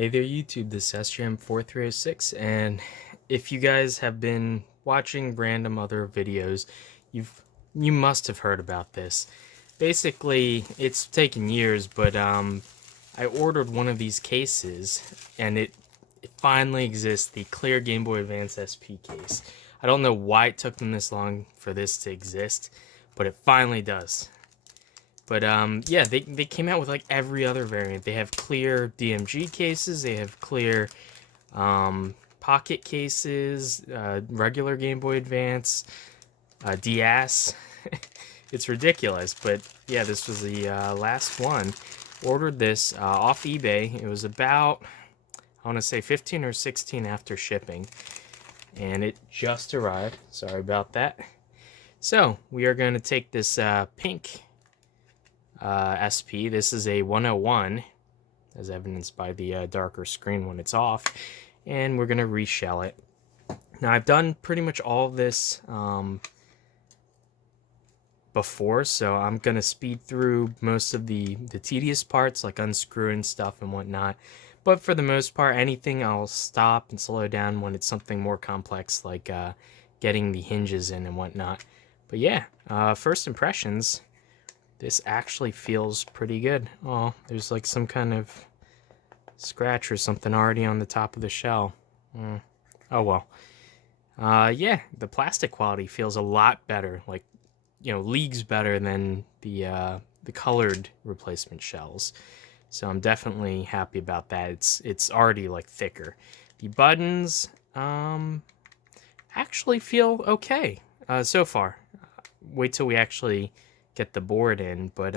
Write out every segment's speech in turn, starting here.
Hey there YouTube, this is SJM4306, and if you guys have been watching random other videos, you must have heard about this. Basically, it's taken years, but I ordered one of these cases, and it finally exists, the clear Game Boy Advance SP case. I don't know why it took them this long for this to exist, but it finally does. But yeah, they came out with like every other variant. They have clear DMG cases, they have clear pocket cases, regular Game Boy Advance, DS. It's ridiculous, but yeah, this was the last one. Ordered this off eBay. It was about, I want to say 15 or 16 after shipping, and it just arrived. Sorry about that. So we are going to take this pink SP. This is a 101, as evidenced by the darker screen when it's off, and we're going to reshell it. Now, I've done pretty much all of this before, so I'm going to speed through most of the tedious parts, like unscrewing stuff and whatnot. But for the most part, anything I'll stop and slow down when it's something more complex, like getting the hinges in and whatnot. But yeah, first impressions. This actually feels pretty good. Oh, there's like some kind of scratch or something already on the top of the shell. Oh well. Yeah, the plastic quality feels a lot better, like, you know, leagues better than the colored replacement shells. So I'm definitely happy about that. It's already like thicker. The buttons actually feel okay so far. Wait till we actually get the board in, but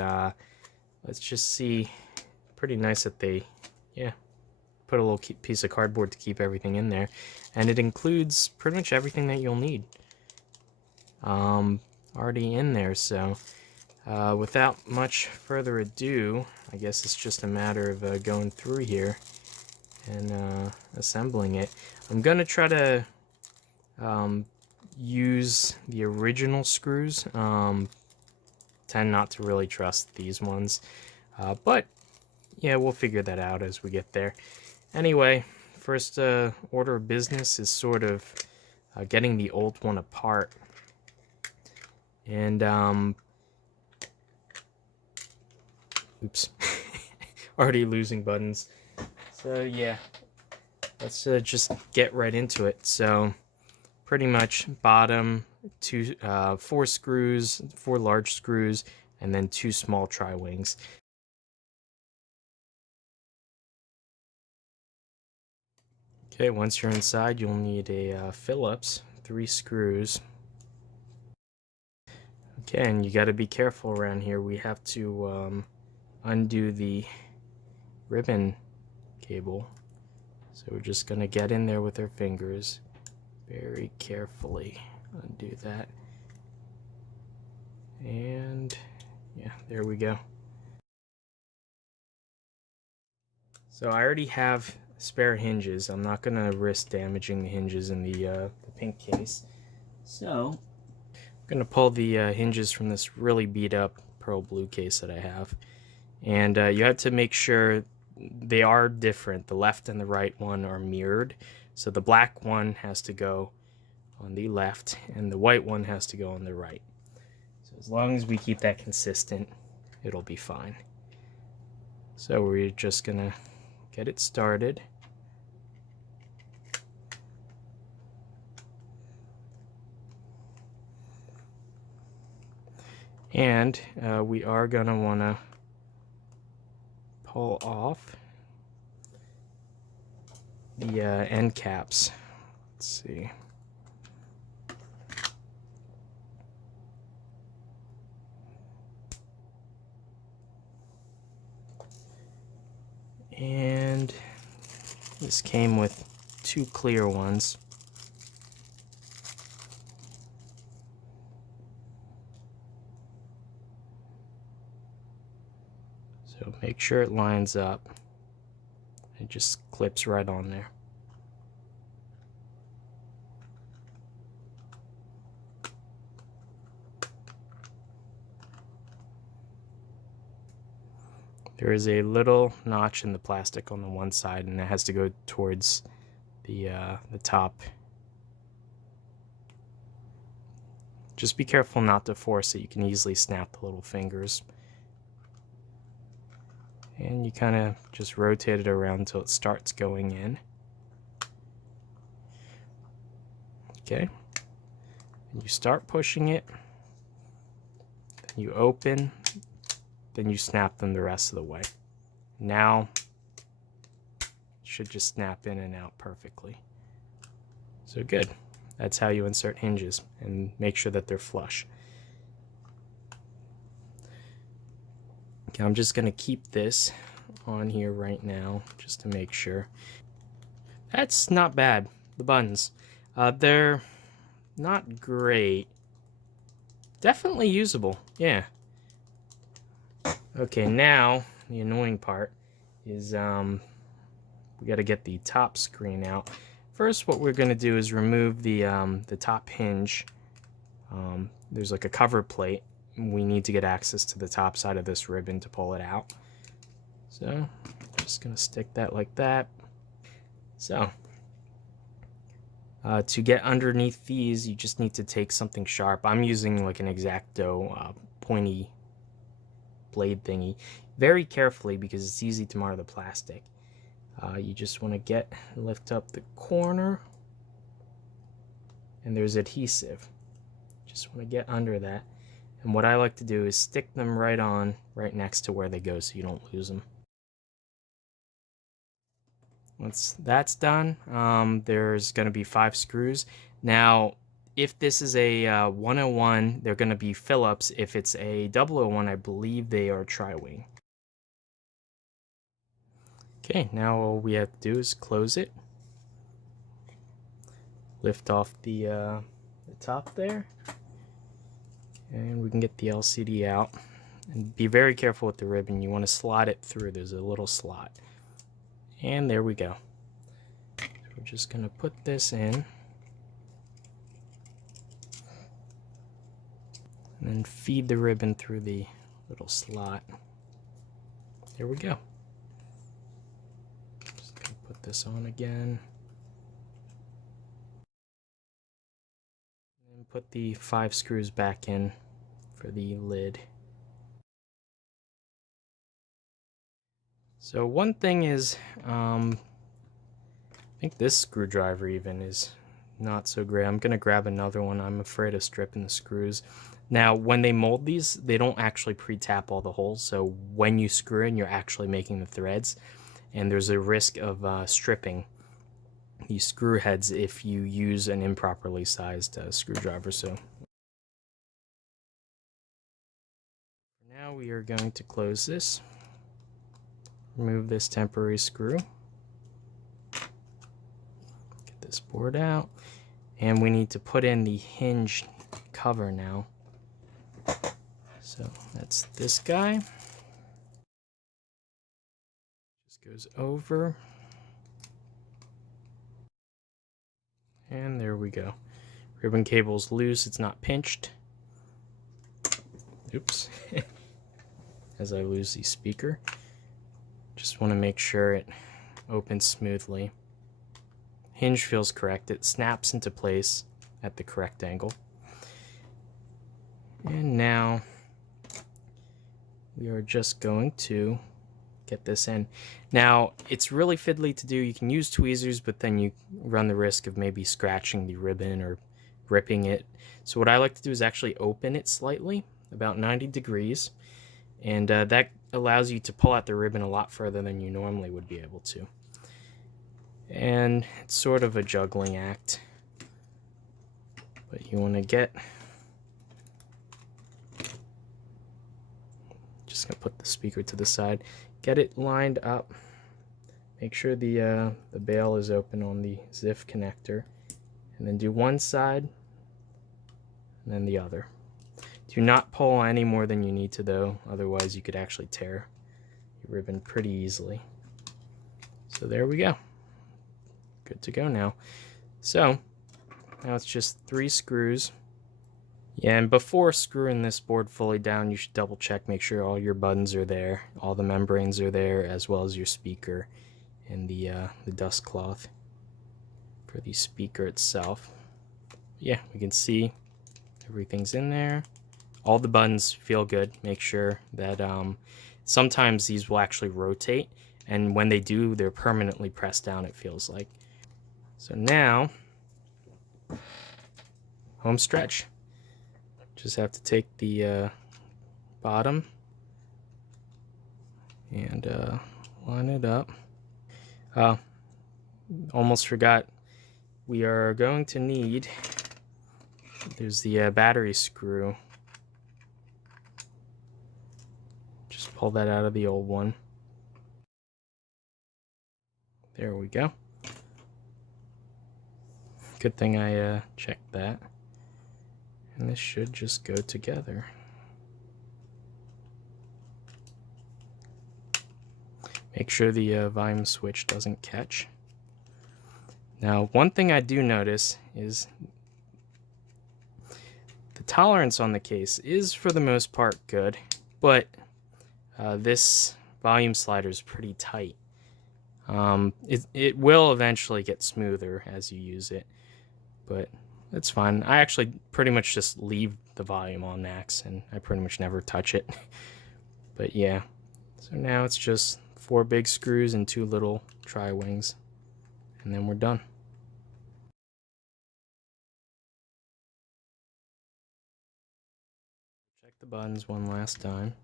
let's just see. Pretty nice that they, yeah, put a little piece of cardboard to keep everything in there, and it includes pretty much everything that you'll need already in there. So without much further ado, I guess it's just a matter of going through here and assembling it. I'm gonna try to use the original screws. Tend not to really trust these ones, but yeah, we'll figure that out as we get there. Anyway, first order of business is sort of getting the old one apart, and oops, already losing buttons. So yeah, let's just get right into it. So pretty much bottom four screws, 4 large screws, and then 2 small tri-wings. Okay, once you're inside, you'll need a Phillips, 3 screws. Okay, and you got to be careful around here. We have to undo the ribbon cable. So we're just going to get in there with our fingers. Very carefully undo that. And yeah, there we go. So I already have spare hinges. I'm not going to risk damaging the hinges in the pink case. So I'm going to pull the hinges from this really beat up pearl blue case that I have. And you have to make sure they are different. The left and the right one are mirrored. So the black one has to go on the left and the white one has to go on the right. So as long as we keep that consistent, it'll be fine. So we're just going to get it started. And we are going to want to pull off the end caps. Let's see. And this came with 2 clear ones. So make sure it lines up. It just clips right on there. there is a little notch in the plastic on the one side, and it has to go towards the top. Just be careful not to force it. You can easily snap the little fingers. And you kind of just rotate it around until it starts going in. Okay. And you start pushing it. Then you open. Then you snap them the rest of the way. Now, it should just snap in and out perfectly. So good. That's how you insert hinges, and make sure that they're flush. Okay, I'm just going to keep this on here right now just to make sure. That's not bad. The buttons. They're not great. Definitely usable. Yeah. Okay, now the annoying part is we got to get the top screen out. First, what we're going to do is remove the top hinge. There's like a cover plate. We need to get access to the top side of this ribbon to pull it out. So, I'm just going to stick that like that. So, to get underneath these, you just need to take something sharp. I'm using like an X-Acto pointy blade thingy. Very carefully, because it's easy to mar the plastic. You just want to lift up the corner, and there's adhesive. Just want to get under that. And what I like to do is stick them right next to where they go so you don't lose them. Once that's done, there's going to be 5 screws. Now, if this is a 101, they're going to be Phillips. If it's a 001, I believe they are tri-wing. Okay, now all we have to do is close it. Lift off the top there. And we can get the LCD out. And be very careful with the ribbon. You want to slide it through. There's a little slot. And there we go. So we're just going to put this in. And then feed the ribbon through the little slot. There we go. Just going to put this on again. And put the 5 screws back in for the lid. So one thing is, I think this screwdriver even is not so great. I'm going to grab another one. I'm afraid of stripping the screws. Now, when they mold these, they don't actually pre-tap all the holes. So when you screw in, you're actually making the threads. And there's a risk of stripping these screw heads if you use an improperly sized screwdriver. So now we are going to close this. Remove this temporary screw. Get this board out. And we need to put in the hinge cover now. So that's this guy. Just goes over. And there we go. Ribbon cable's loose, it's not pinched. Oops. As I lose the speaker. Just want to make sure it opens smoothly. Hinge feels correct. It snaps into place at the correct angle. And now we are just going to get this in. Now, it's really fiddly to do. You can use tweezers, but then you run the risk of maybe scratching the ribbon or ripping it. So what I like to do is actually open it slightly, about 90 degrees. And that allows you to pull out the ribbon a lot further than you normally would be able to. And it's sort of a juggling act. But you want to just going to put the speaker to the side. Get it lined up. Make sure the bail is open on the ZIF connector. And then do one side and then the other. Do not pull any more than you need to though, otherwise you could actually tear your ribbon pretty easily. So there we go. Good to go now. So now it's just 3 screws Yeah, and before screwing this board fully down, you should double check, make sure all your buttons are there, all the membranes are there, as well as your speaker and the dust cloth for the speaker itself. Yeah, we can see everything's in there. All the buttons feel good. Make sure that sometimes these will actually rotate, and when they do, they're permanently pressed down, it feels like. So now, home stretch. Just have to take the bottom and line it up. Almost forgot, we are going to need, there's the battery screw. Just pull that out of the old one. There we go. Good thing I checked that. And this should just go together. Make sure the volume switch doesn't catch. Now, one thing I do notice is the tolerance on the case is for the most part good, but this volume slider is pretty tight. It will eventually get smoother as you use it, but that's fine. I actually pretty much just leave the volume on max, and I pretty much never touch it. But yeah, so now it's just 4 big screws and 2 little tri-wings, and then we're done. Check the buttons one last time.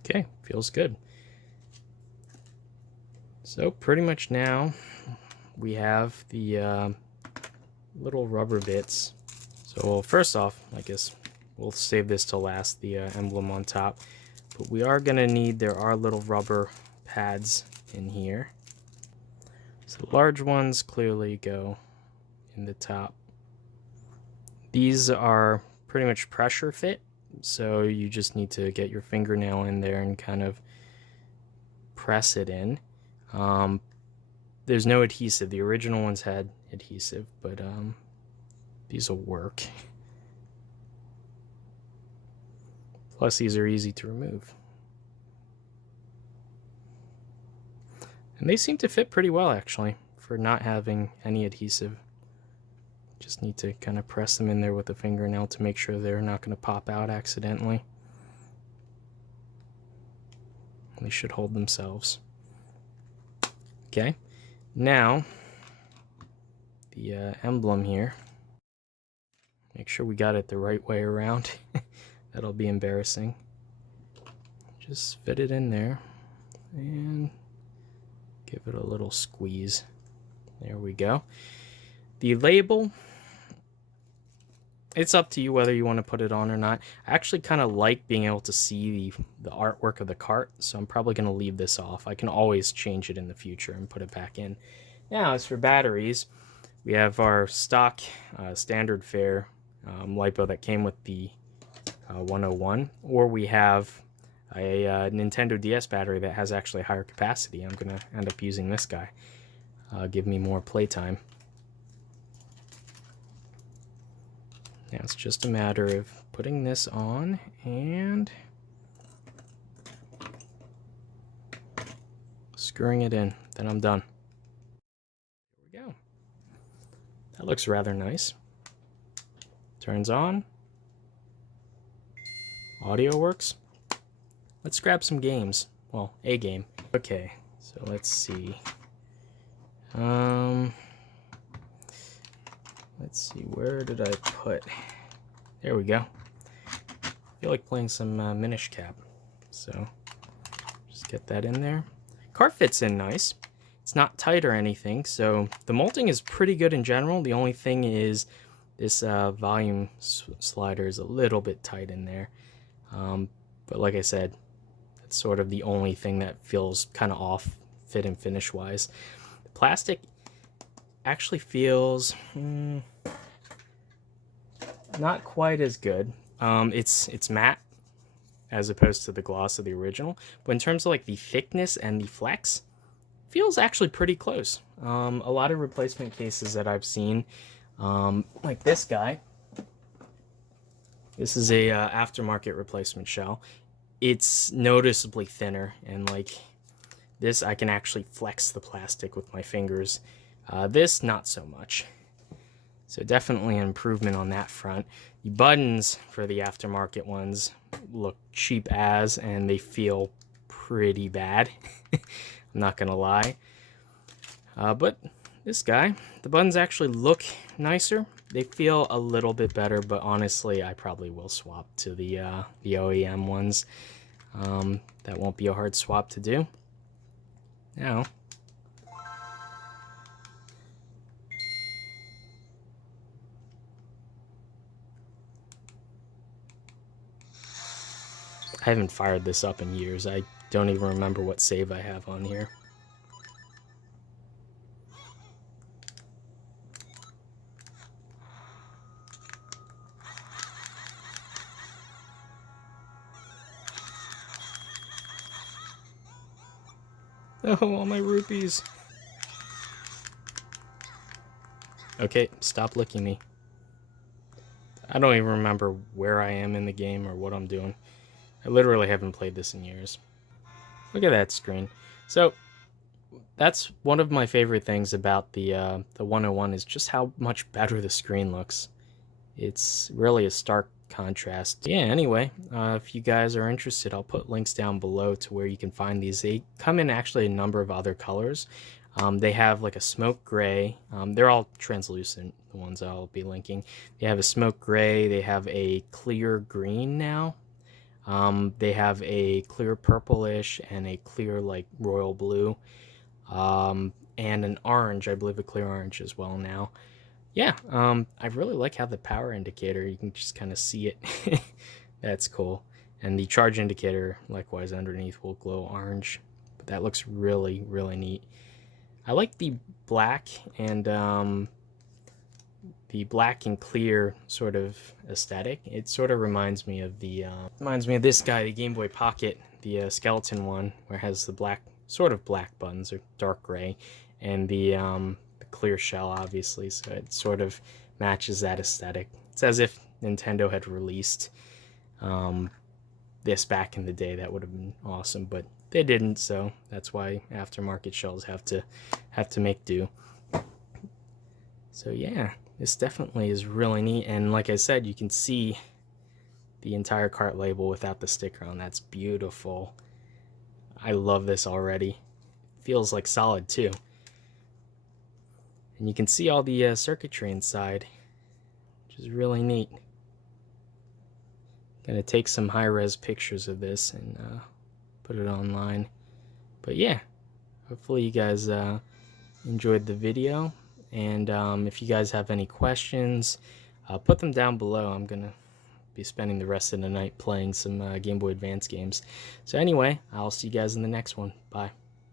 Okay, feels good. So pretty much now we have the little rubber bits. So first off, I guess we'll save this to last, the emblem on top. But we are gonna need, there are little rubber pads in here. So the large ones clearly go in the top. These are pretty much pressure fit, so you just need to get your fingernail in there and kind of press it in. There's no adhesive. The original ones had adhesive, but these will work. Plus, these are easy to remove. And they seem to fit pretty well, actually, for not having any adhesive. Just need to kind of press them in there with a fingernail to make sure they're not going to pop out accidentally. They should hold themselves. Okay, now the emblem here. Make sure we got it the right way around. That'll be embarrassing. Just fit it in there and give it a little squeeze. There we go. The label, it's up to you whether you want to put it on or not. I actually kind of like being able to see the artwork of the cart, so I'm probably going to leave this off. I can always change it in the future and put it back in. Now, as for batteries, we have our stock standard fare LiPo that came with the 101, or we have a Nintendo DS battery that has actually higher capacity. I'm going to end up using this guy. Give me more playtime. Now it's just a matter of putting this on and screwing it in. Then I'm done. Here we go. That looks rather nice. Turns on. Audio works. Let's grab some games. Well, a game. Okay, so let's see. Let's see, where did I put? There we go. I feel like playing some Minish Cap, so just get that in there. Cart fits in nice. It's not tight or anything, so the molding is pretty good in general. The only thing is this volume slider is a little bit tight in there. But like I said, it's sort of the only thing that feels kind of off fit and finish wise. The plastic actually feels not quite as good. It's matte as opposed to the gloss of the original, but in terms of like the thickness and the flex, feels actually pretty close. A lot of replacement cases that I've seen, like this guy. This is a aftermarket replacement shell. It's noticeably thinner, and like this, I can actually flex the plastic with my fingers. This, not so much. So definitely an improvement on that front. The buttons for the aftermarket ones look cheap as, and they feel pretty bad. I'm not gonna lie. But this guy, the buttons actually look nicer. They feel a little bit better, but honestly, I probably will swap to the OEM ones. That won't be a hard swap to do. Now, I haven't fired this up in years. I don't even remember what save I have on here. Oh, all my rupees. Okay, stop licking me. I don't even remember where I am in the game or what I'm doing. I literally haven't played this in years. Look at that screen. So, that's one of my favorite things about the 101 is just how much better the screen looks. It's really a stark contrast. Yeah, anyway, if you guys are interested, I'll put links down below to where you can find these. They come in actually a number of other colors. They have like a smoke gray. They're all translucent, the ones I'll be linking. They have a smoke gray. They have a clear green now. They have a clear purplish and a clear like royal blue. And an orange, I believe a clear orange as well now. Yeah, I really like how the power indicator, you can just kind of see it. That's cool. And the charge indicator, likewise, underneath will glow orange. But that looks really, really neat. I like the black and clear sort of aesthetic. It sort of reminds me of this guy, the Game Boy Pocket, the skeleton one, where it has the black, sort of black buttons, or dark gray, and the clear shell, obviously, so it sort of matches that aesthetic. It's as if Nintendo had released this back in the day. That would have been awesome, but they didn't, so that's why aftermarket shells have to make do. So yeah, this definitely is really neat, and like I said, you can see the entire cart label without the sticker on. That's beautiful. I love this already. Feels like solid too. And you can see all the circuitry inside, which is really neat. Gonna take some high-res pictures of this and put it online. But yeah, hopefully you guys enjoyed the video. And if you guys have any questions, put them down below. I'm gonna be spending the rest of the night playing some Game Boy Advance games. So anyway, I'll see you guys in the next one. Bye.